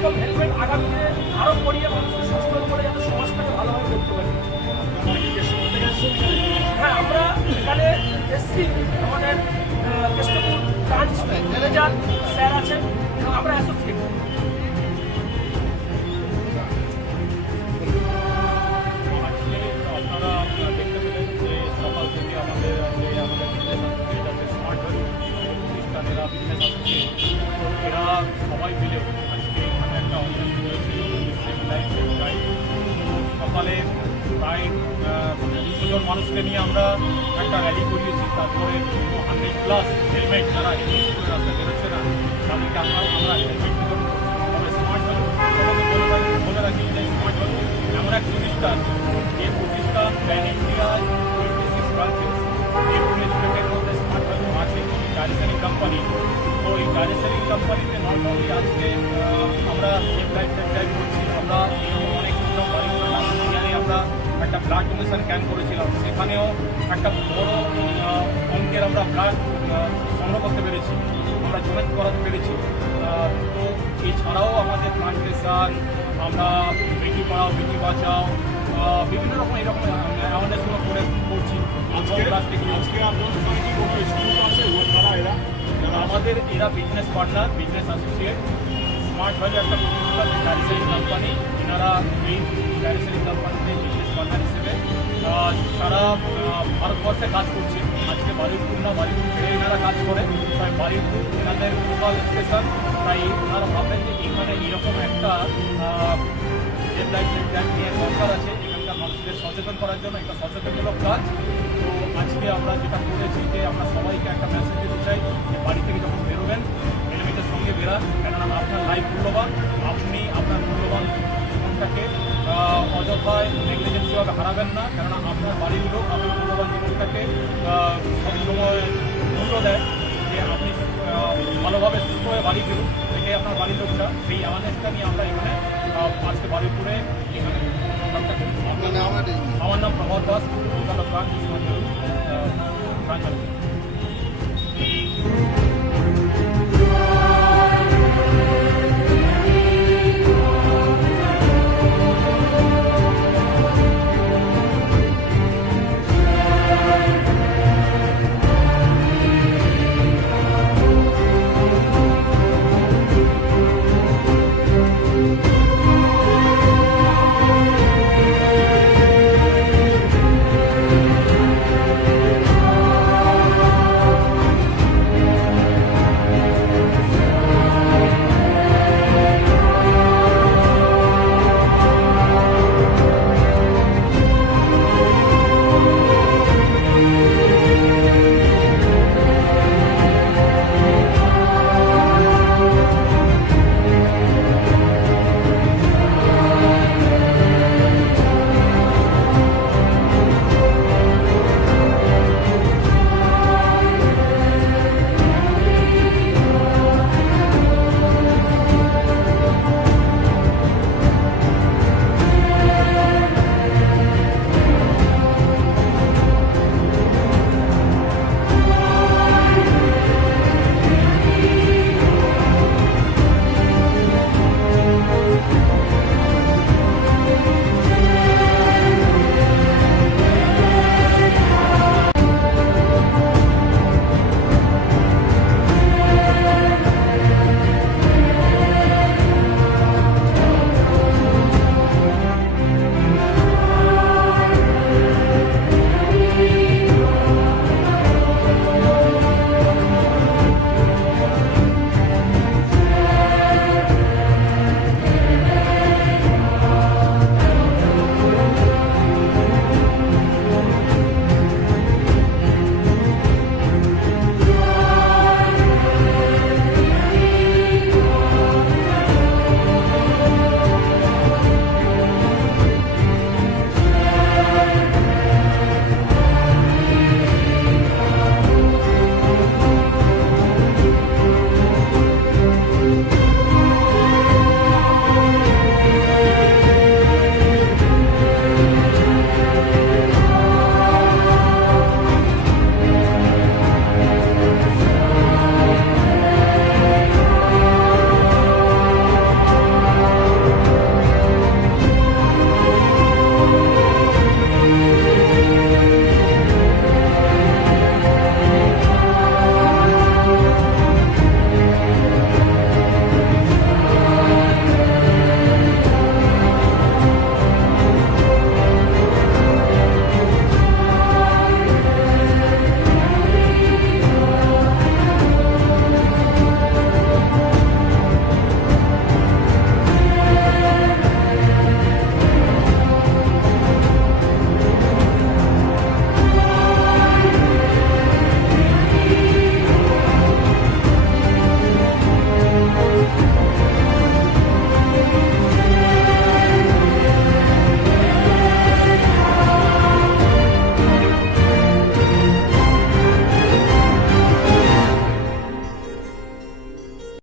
এরকম হেলমেট আগামী দিনে আরও করিয়ে মানুষকে সচেতন করে যাতে সমাজটাকে ভালোভাবে করতে পারি। হ্যাঁ, আমরা এখানে এসছি, আমাদের কেষ্টপুর ব্রাঞ্চ ম্যানেজার স্যার আছেন এবং আমরা অ্যাসোসিয়েট। আপনারা দেখতে পেলেন যে সকাল থেকে আমাদের বিজনেস অ্যাসোসিয়েট আছে, স্মার্ট ভ্যালু প্রতিষ্ঠানেরা বিজনেস অ্যাসোসিয়েট, এরা সবাই মিলে আজকে এখানে একটা অনুষ্ঠান করেছে সেভ লাইফ সেভ লাইফ। সকালে প্রায় 200 জন মানুষকে নিয়ে আমরা একটা র্যালি করিয়েছি। তারপরে 100+ হেলমেট যারা হেলমেট করে রাস্তায় বেরোচ্ছে না তাদেরকে আমরা হেলমেট বিতরণ করছি। তবে স্মার্ট ভ্যালু বলে রাখি যে স্মার্ট ভ্যালু এমন এক প্রতিষ্ঠান, যে প্রতিষ্ঠান প্যান ইন্ডিয়ায় 26 ব্রাঞ্চেস, এই স্টেটের মধ্যে স্মার্ট ভ্যালু আছে গাড়ি সেলিং কোম্পানি। তো এই গাড়ি সেলিং কোম্পানিতে নট অনলি আজকে আমরা সেভ লাইফ সেভ লাইফ করছি, আমরা এরকম অনেক বাড়ি আমরা একটা ব্লাড ডোনেশন ক্যাম্প করেছিলাম, সেখানেও একটা বড় অঙ্কের আমরা ব্লাড সংগ্রহ করতে পেরেছি, আমরা ডোনেট করাতে পেরেছি। তো এছাড়াও আমাদের প্লান্টেশন, আমরা বেটি পড়াও বেটি বাঁচাও, বিভিন্ন রকম এরকম অ্যাওয়ারনেসগুলো করছি। আমাদের এরা business partner, business associate. Smart value একটা প্রতিষ্ঠান গাড়ি সেলিং কোম্পানি, এনারা এই গাড়ি সেলিং কোম্পানিতে বিজনেস পার্টনার হিসেবে সারা ভারতবর্ষে কাজ করছে। আজকে বারুইপুর না, বারুইপুর ছেড়ে এনারা কাজ করে, তাই বারুইপুর এনাদের লোকাল স্টেশন। তাই ওনারা ভাবলেন যে এখানে এরকম একটা সেভ লাইফ সেভ লাইফ নিয়ে দরকার আছে, এখানকার মানুষদের সচেতন করার জন্য একটা সচেতনমূলক কাজ। তো আজকে আমরা যেটা করেছি যে আমরা সবাইকে একটা মেসেজ দিতে চাই যে বাড়ি থেকে যখন বেরোবেন হেলমেটের সঙ্গে বেরান, কেননা আপনার লাইফ মূল্যবান, আপনি আপনার মূল্যবান জীবনটাকে অযথায় নেগলিজেন্সিভাবে হারাবেন না, কেননা আপনার বাড়ির লোক আপনার মূল্যবান জীবনটাকে সবসময় মূল্য দেয় যে আপনি ভালোভাবে সুস্থ হয়ে বাড়ি ফিরুন, এটাই আপনার বাড়ির লোকটা। সেই অ্যাওয়ারনেসটা নিয়ে আমরা এখানে আজকে বারুইপুরে এখানে আমার নাম প্রভাত দাস, কলকাতা ব্রাঞ্চ ব্রাঞ্চ।